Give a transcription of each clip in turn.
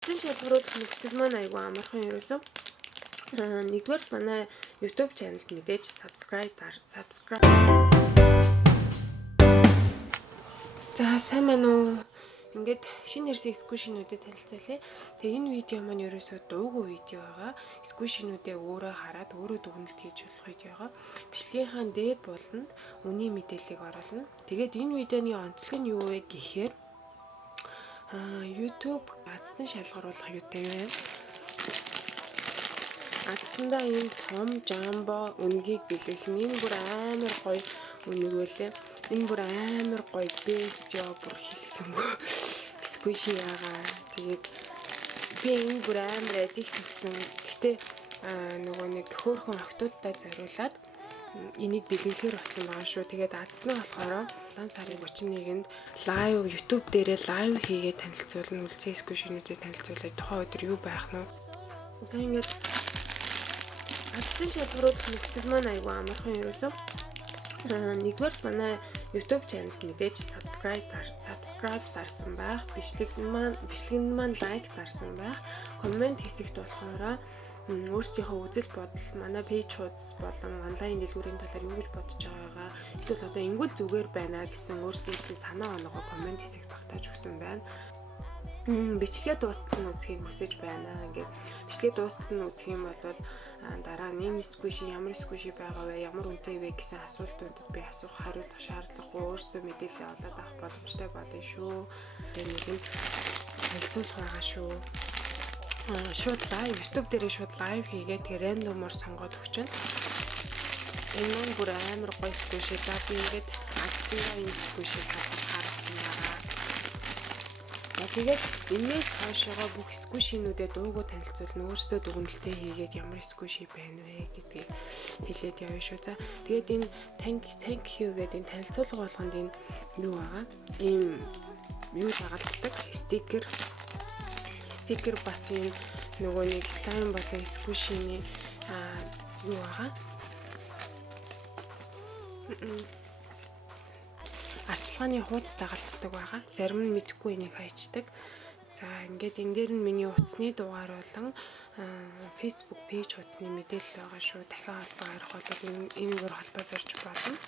Эзэн шалгаруулах нөхцөл маань айгүй амархан ерөөсөө. Нэгдүгээр манай YouTube channel-д мэдээж subscribe. За сайн байна уу? Ингээд шинэ ирсэн сквишинүүдэд танилцуулъя. Тэгээ энэ видео маань ерөөсөө дуугүй видео байгаа. Сквишинүүдээ өөрөө хараад өөрөө дүгнэлт хийж болох видео байгаа. Бичлэгийнхаа дээд бууланд үнийн мэдээллийг оруулна. Тэгээд энэ видеоны онцлог нь юу вэ гэхээр YouTube азтан шалгаруулах юутай юу вэ? Азтандаа ийм том жамбо үнгийг бэлгэлэн энэ бүр амар гоё үнэг байлээ. Энэ бүр амар гоё бест ёо бүр хэлэхэнгүй сквиши ягаа. Тэгээд би энэ бүр амар аддикт өгсөн. Гэтэ нөгөө нэг хөөхөн октоодтай зориулаад энийг бэлгэлэхээр болсон байгаа шүү. Тэгээд азтны болохоор 7 сарын 31-нд лайв YouTube дээрээ лайв хийгээд танилцуулна. Үлцэн сквишинүүдэд танилцуулаад тухайн өдөр юу байх нь вэ? За ингээд азтны шалгаруулах нөхцөл маань айгүй амархан ерөөсөө. Нэгдүгээр манай YouTube channel-д мэдээж subscribe дарсан байх, бичлэгэн маань лайк дарсан байх, коммент хэсэгт болохоор өөрсдийнхөө үзэл бодол, манай пэйж хуудас болон онлайн дэлгүүрийн талаар юу гэж бодож байгаагаа, эсвэл одоо ингүүл зүгээр байна гэсэн өөрсдийнхээ санаа оноогоо коммент хэсэгт багтааж өгсөн байна. Бичлэгээ дуустал нь үзхийг хүсэж байна. Ингээд бичлэгээ дуустал нь үзэх юм бол дараа нь сквиши ямар сквиши байгаа вэ, ямар үнэтэй вэ гэсэн асуултуудад би асуух хариулах шаардлагагүй өөрсдөө мэдээлэл олоод авах боломжтой болно шүү. Тэгээ нэг нь хэлцүүлэх байгаа шүү. Шууд лайв YouTube дээрээ шууд лайв хийгээд тэгээ рандомор сонгоод өгчнө. Энэ маань бүр амар гоё сквиши. За би ингээд азтнаа энэ сквишиг харсан байгаа. Тэгээд энэс хойшоогоо бүх сквишинүүдэд дуугүй танилцуулна. Өөрсдөө дүгнэлтээ хийгээд ямар сквиши байна вэ гэдгийг хэлээд явна шүү. За тэгээд энэ thank you гэдэг энэ танилцуулга болгонд энэ юу байгаа? Ийм юу дагалддаг стикер бас юм нөгөө нэг слайм болон сквишины юу байгаа? Арчилгааны хуудас дагалддаг байгаа. Зарим нь мэдэхгүй энийг хайчдаг. За ингээд энэ дээр нь миний утасны дугаар болон Facebook пэйж хуудасны мэдээлэл байгаа шүү. Дахин холбоо харах бол энэгээр холбоо барьж болно.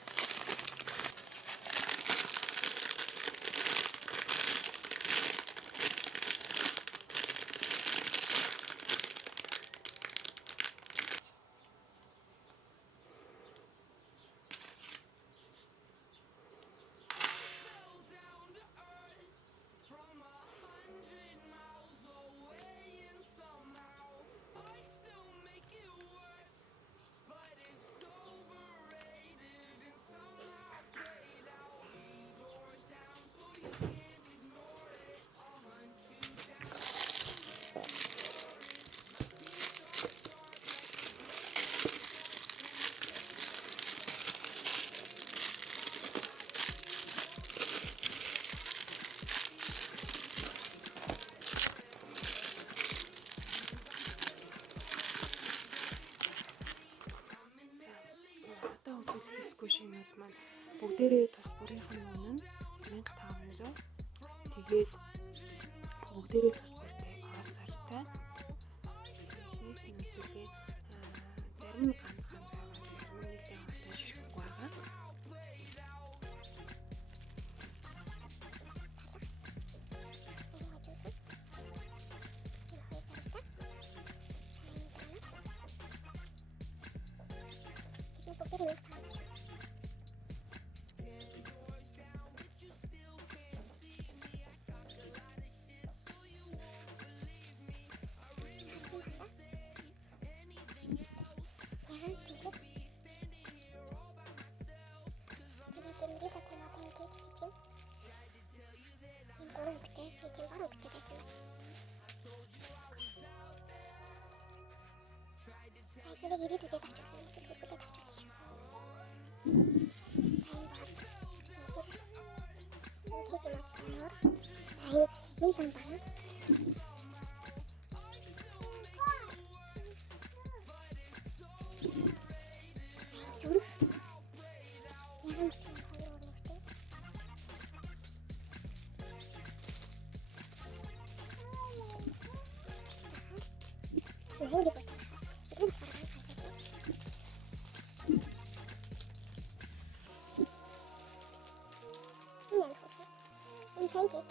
Сквишинууд маань бүгдээрээ тус бүрийнх нь үнэ нь 1500. Тэгээд бүгдээрээ тус бүртэй осортой. Эхнээс нь үзүүлээ зарим нь ганц байгаа, зарим нь нэлээд олон шишгэг байгаа. хэнди бүртээ. Эдгээр болохоор цацаа. Энэ хөө. Энэ панкейк.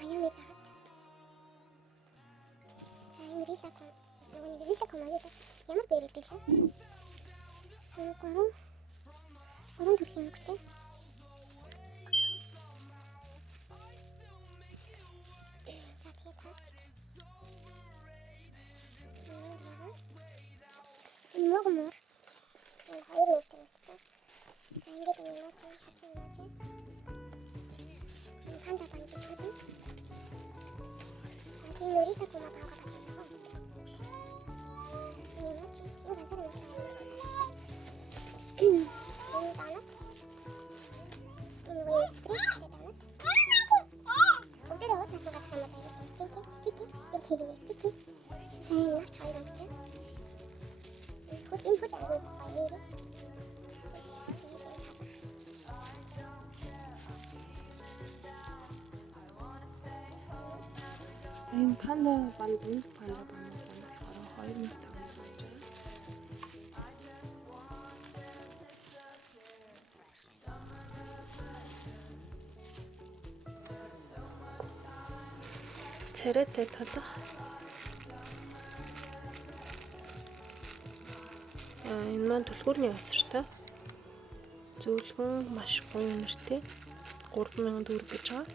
Аюуны тагас. За энэ рилако. Нөгөө нэг рилако маань ямар бэрэлдэг лээ. Энэ гурван төрлийн өнгөтэй. За тэгээ таач. Энэ мөр. Энэ хоёр өртөө өртөө. За ингээд энэ эмоji, хацсан эмоji. Энэ панда банжи чүгэн. За тийм рилако маа багасан юм. Энэ эмоji, энэ ганцаар эмоji. Энэ донат. Энэ вейс спрей гэдэг донат. Өдөр уутнаас гадах юм байна. Стики. Энэ навч хоёр өгдөө. Энэ хот агуу баяр. Энэ панда банд болохоор 2500 байна. Царайтай толох. Энэ маань түлхүүрний осортой. Зөвлгөн маш гоё нэртэй. 3000 төгрөг гэж байгаа.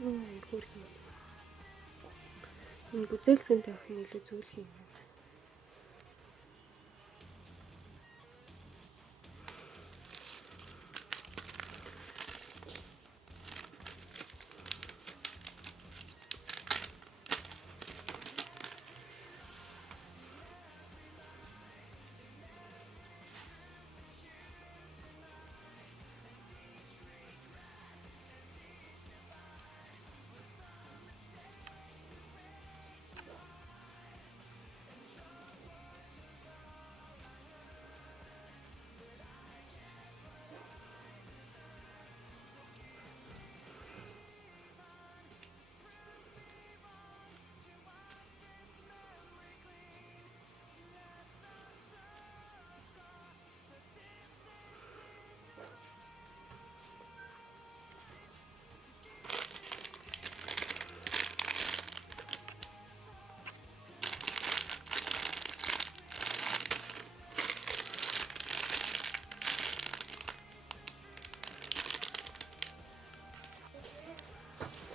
Хөрх юм. Энэ гүзээлцгэнтэй охин илүү зөвлөх юм байна.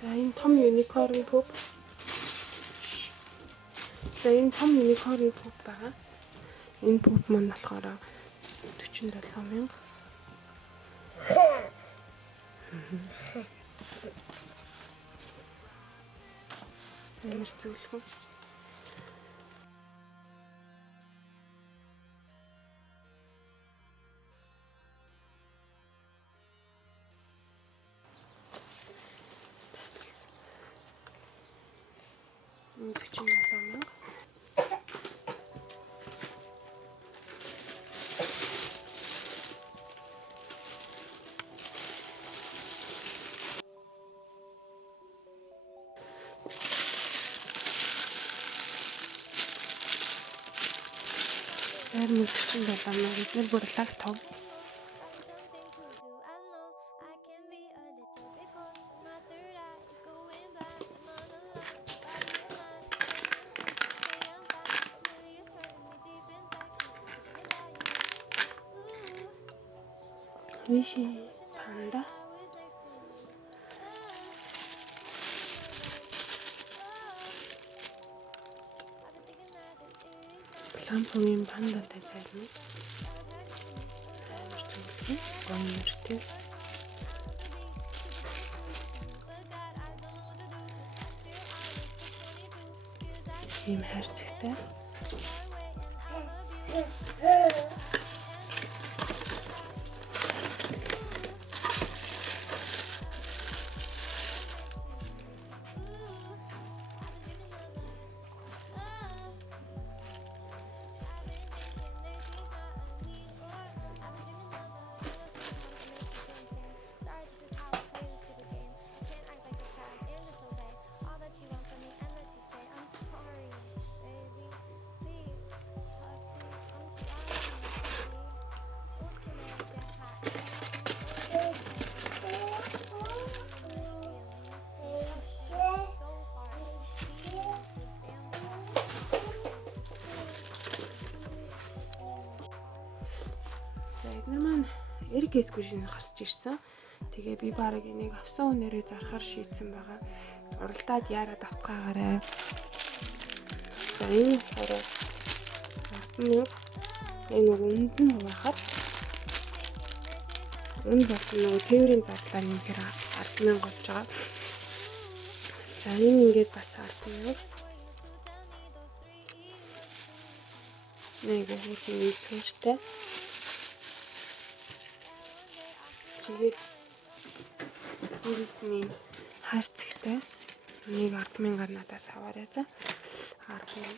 За энэ том unicorn poop. За энэ том unicorn poop байгаа. Энэ poop маань болохоор 47,000. Ямар зөвлөх вэ? Энэ 47,000. Зайр мөр 47,000 эдгээр бүр лаг тов. Виши панда. Лампугийн пандатай зайрмаг. Амар зөвлөх. Гомөртэй. Ийм хайрцагтай. Эдгээр маань эрг эсгүүшин гарч ирсэн. Тэгээ би бараг энийг авсан үнээрээ зарахаар шийдсэн байгаа. Уралдаад яарад авцгаагаарай. За энэ болохоор энэ үнд нь хуваахад үнд бол нөгөө тээврийн зардлаар нэмэхээр 10,000 болж байгаа. За энэ ингээд бас 10,000. Нэг хүүхдийн суурьтай. Тэгээд бүрисний хайрцагтай нэг 10,000-аар надаас аваарай за. 10,000.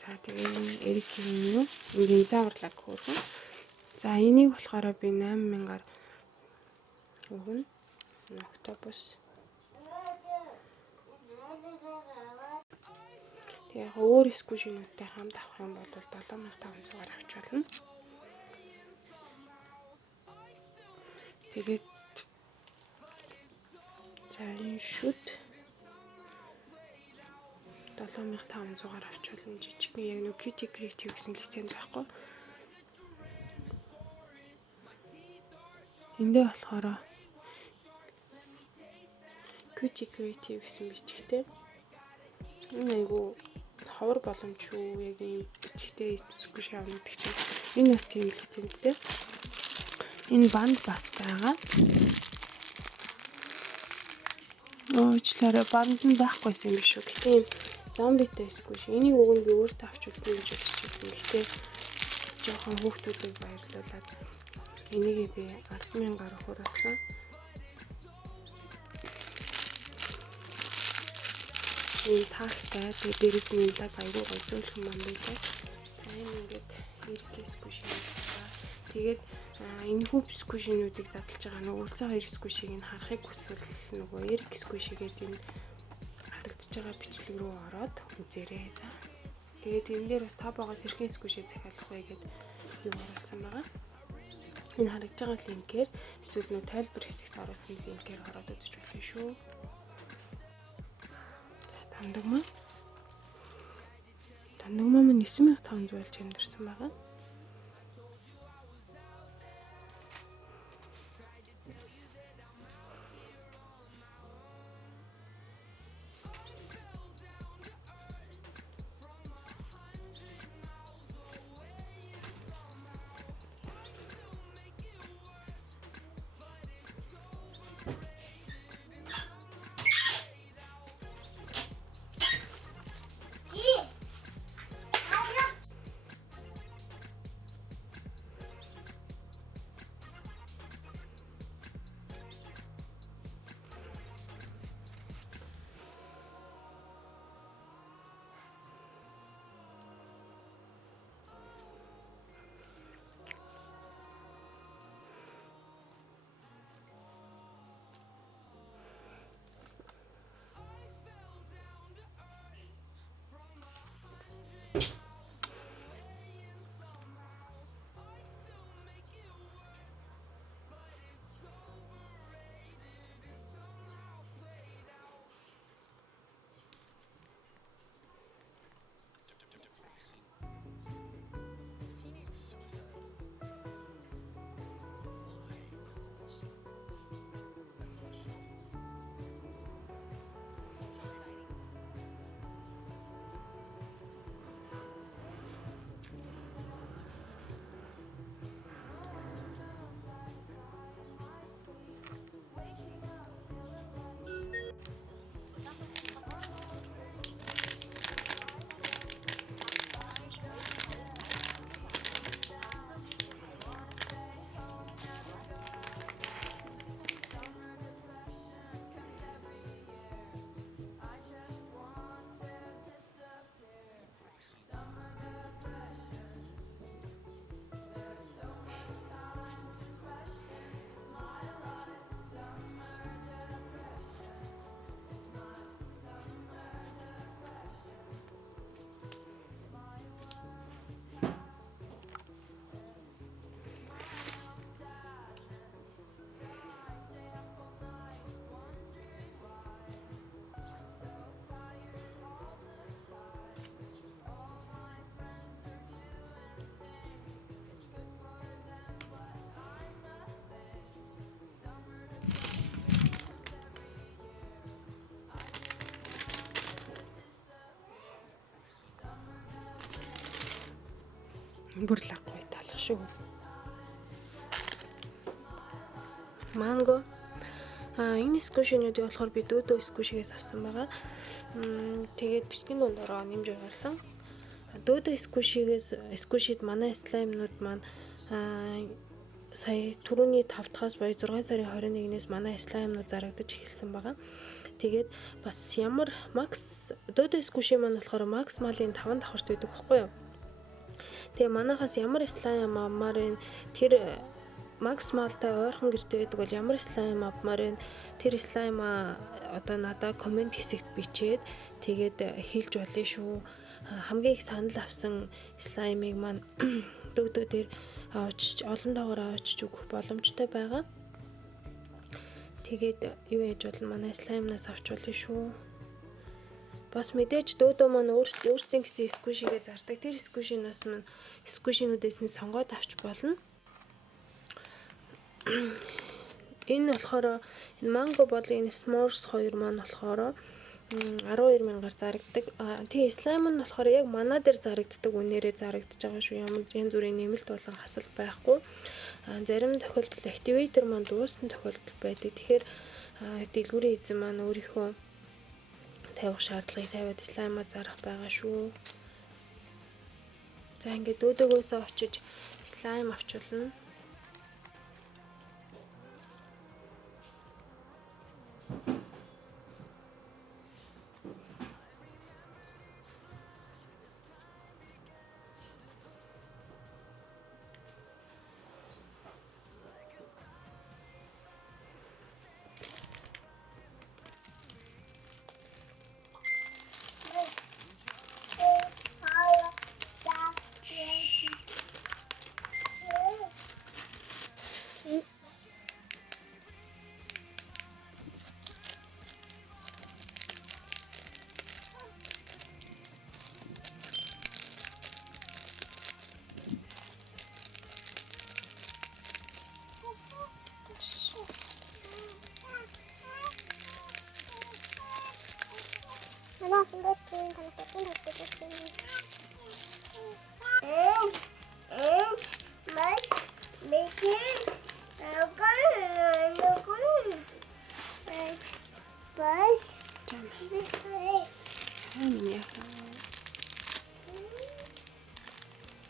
За тэгээд эрикийн юу? Ингийн заварлаг хөөрхөн. За энийг болохоор би 8,000-аар өгнө. Октопус. Тэгээ өөр скушинуудтай хамт авах юм бол 7,500-аар авч болно. Тэгээд за энэ шүд 7,500-аар авч болно. Жижигхэн яг нэг Cutie Creative гэсэн лиценз байхгүй. Эндээ болохоор Cutie Creative гэсэн бичгтэй. Энэ айгу ховор боломжгүй яг ийм бичгтэй сквиш авдаг чинь. Энэ бас тийм л хэцэнтэй. Энэ банд бас байгаа. Уучлаарай, банд нь байхгүйсэн юм биш үү. Гэтэ ийм зомбитэй сквиш. Энийг уг нь би өөртөө авч үзье гэж бодчихсон. Гэтэ жоохон хүүхдүүдийг баярлуулад энийг би 10,000-аар хураасан. Энэ таартай. Тэгээд дээрээс нь лаг аягүй гойцоолох юм байлаа. За энэ ингээд эргэх сквиш юм байна. Тэгээд энэ хүүп сквишнүүдийг задлж байгаа нөгөө үлцэн хоёр сквишийг нь харахыг хүсвэл нөгөө эрг сквишигээ тийм харагдаж байгаа бичлэг рүү ороод үзээрэй. За. Тэгээд энэ дээр бас та байгаас хэрхэн сквишээ захиалах вэ гэдээ юу оруулсан байгаа. Энэ харагдж байгаа линкээр эсвэл нөгөө тайлбар хэсэгт оруулсан линкээр ороод үзэж болно шүү. Тандагмаа минь 9500 болж хэмдэрсэн байгаа. Бүр лахгүй талах шүү. Манго. Энэ сквишнүүдийг болохоор би дөөдөө сквишгээс авсан байгаа. Тэгээд бичгийн дундороо нэмж оруулсан. Дөөдөө сквишид манай слаймнууд маань сая түрүүний 5 дахаас боёо 6 сарын 21-ээс манай слаймнууд зарагдаж эхэлсэн байгаа. Тэгээд бас ямар макс дөөдөө сквиши маань болохоор максималын 5 давхарт байдаг байхгүй юу? Тэгээ манайхаас ямар слайм авмаар вэ? Тэр максималтай ойрхон гэртэй байдаг бол ямар слайм авмаар вэ? Тэр слайма одоо надад комент хэсэгт бичээд тэгээд хэлж болно шүү. Хамгийн их санал авсан слаймыг маань дөөдөө дээр авч олон даваар авчиж өгөх боломжтой байгаа. Тэгээд юу яаж болно манай слаймнаас авч болно шүү. Бас мэдээж дөөдөө маань өөрсдийн гэсэн сквишигээ зардаг. Тэр сквишинаас маань сквишинүүдээс нь сонгоод авч болно. Энэ болохоор энэ манго бол энэ s'mores 2 маань болохоор 12,000-аар зарагддаг. Тэгээ слайм нь болохоор яг манай дээр зарагддаг үнээрээ зарагдаж байгаа шүү. Ямар янз бүрийн нэмэлт болон хасал байхгүй. Зарим тохиолдолд активатор маань дууссан тохиолдол байдаг. Тэгэхээр дэлгүүрийн эзэн маань өөрийнхөө тавих шаардлагыг тавиад слаймаа зарах байгаа шүү. За ингээд дөөдөөгөөсөө очиж слайм авчулна. Манай фингерстин танилцуулсан хэвчээ.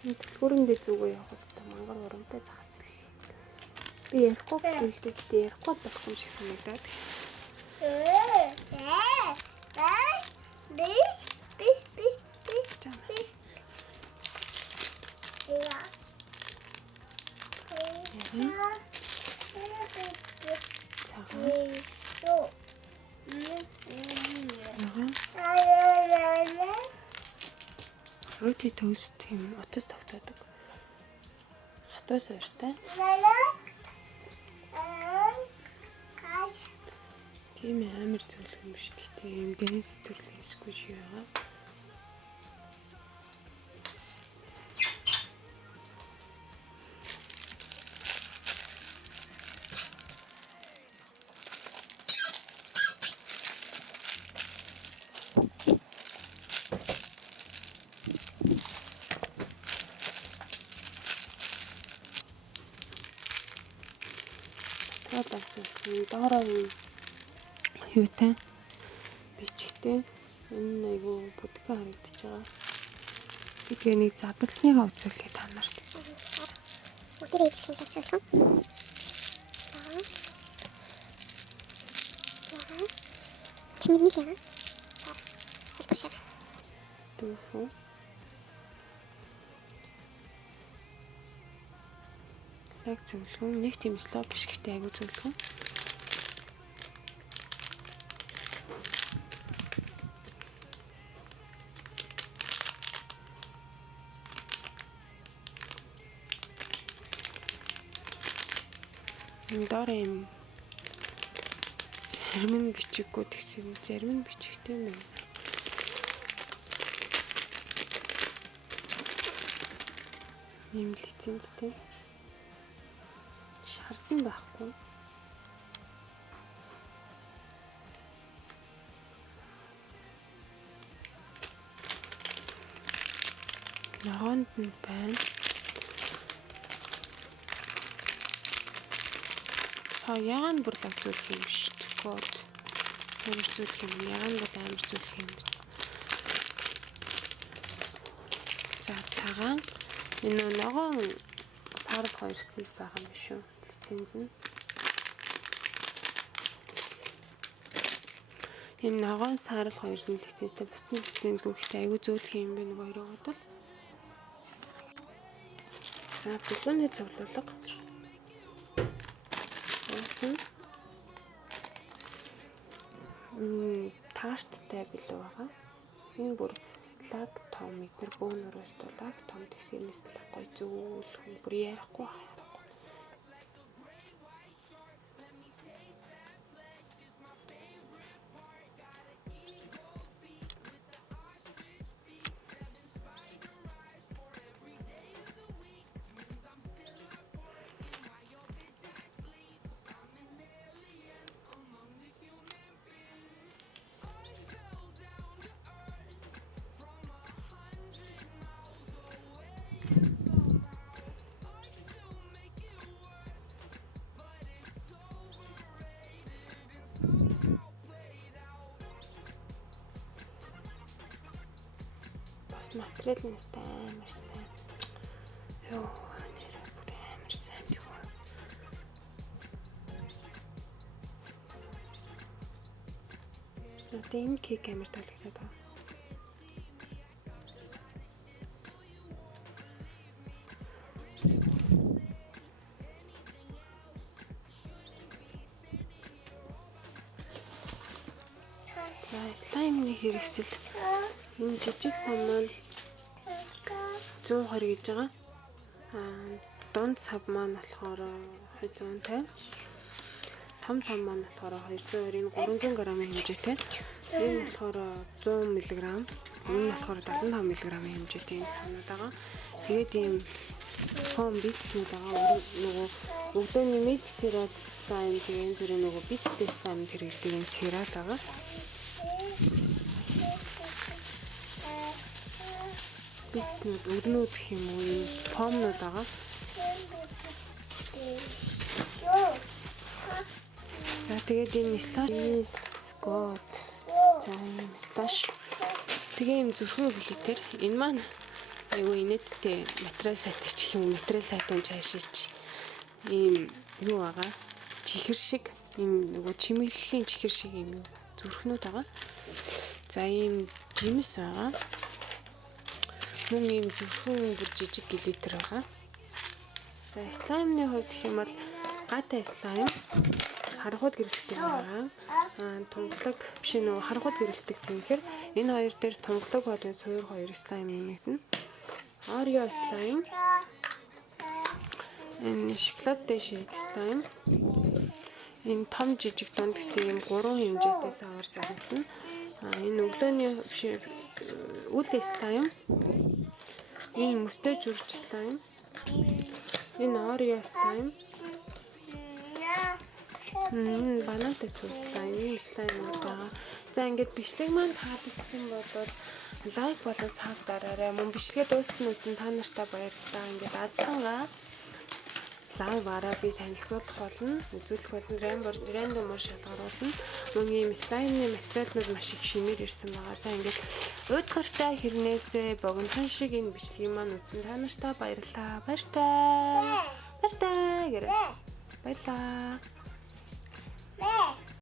Дэлгүүрэн дээр зүгөө явахад та мангар урамтай захасл. Би ярихгүй гэсэн л дээ ярихгүй болохгүй юм шиг санагдаад. Рути тост юм утас тогтоодог. Хатуус ойртой. Тийм амар зөвлөх юм биш гэхдээ юм дэнс төрлийн сквиш байгаа. Доороо юутай бичгтэй энэ айгу бүдгэн харагдаж байгаа. Тэгээ нэг задлсныгаа үзүүлэхэд та нарт. Бүгд ээжлэн зацсан. Чиний яа? Шар. Дүүфүү. Яг зөвлөгөө нэг тийм слоу биш гэхдээ айгу зөвлөгөө. Доор юм зарим нь бичиггүй тэгсэн зарим нь бичигтэй юм байна. Ийм лицензтэй шаардсан байхгүй. Ногоонд нь байна. Яагаад бүр лаг зүйлх юм биш. Код. Амар зүйлх юм. Яагаад бол амар зүйлх юм. За цагаан энэ ногоон сард 2 тэл байгаа юм шүү. Лиценз нь. Энэ ногоон сард 2 лицензтэй бусдын лицензгүй гэхдээ айгүй зөөлөх юм бэ нэг хоёроо бодвол. За бүлүүний цуглуулга. Таарттай билүү байгаа. Энэ бүр лаг том эдгээр бөөнөрөөс лаг том тэгсэрнээс л гой зөөл бүр яахгүй. бас материал нь амар сайн. Йоо, нэр бүр амар сайн тэгвэл. Надад энэ кек амар таалагдаад байна. За, слаймны хэрэгсэл энэ жижиг сан маань 120 гэж байгаа. Дунд сав маань болохоор 250. Том сав маань болохоор 220-ийн 300 г-ийн хэмжээтэй. Энэ болохоор 100 мг. Энэ болохоор 75 мг-ийн хэмжээтэй энэ санууд байгаа. Тэгээд ийм фом битснүүд байгаа. Нөгөө өглөөний милк сирал слайм тэгээ энэ зүрийн нөгөө биттэй слайм хэрэглэдэг юм сирал байгаа. Битснүүд өрнүүд гэх юм уу энэ фомнууд байгаа. За тэгээд энэ слаш гот. За энэ слаш. Тэгээ юм зүрхэн хүлээтэр энэ маань айгүй инээдтэй материал сайтай ч юм уу материал сайтын чашиж ийм юу байгаа. Чихэр шиг энэ нөгөө чимэглэлийн чихэр шиг юм зүрхнүүд байгаа. За ийм жимс байгаа. Мөн ийм зүрхэн бүр жижиг глитер байгаа. За слаймны хувьд гэх юм бол гаатай слайм харанхуйд гэрэлтдэг байгаа. Тунгалаг биш нөгөө харанхуйд гэрэлтдэг зинхэр энэ хоёр дээр тунгалаг болон суур хоёр слайм нэмэгдэнэ. Орео слайм. Энэ шоколадтай шейк слайм. Энэ том жижиг дунд гэсэн юм 3 хэмжээтэй савар зарагдана. Энэ өглөөний биш үл слайм. Энэ мөстэй жүрч слайм. Энэ орео слайм. Банантай сүүл слайм, ийм слаймууд байгаа. За ингээд бичлэг маань таалагдсан бол лайк болон саб дараарай. Мөн бичлэгээ дууссан үзэн та нартай баярлалаа. Ингээд азангаа лайваараа би танилцуулах болно, үзүүлэх болно, рандомор шалгаруулна. Мөн ийм слаймны материалууд маш их шинээр ирсэн байгаа. За ингээд уйдгартай хэрнээсээ богинохон шиг энэ бичлэгийг маань үзэн та нартай баярлалаа. Баяртай. Баяртай гэрэ. Баярлалаа.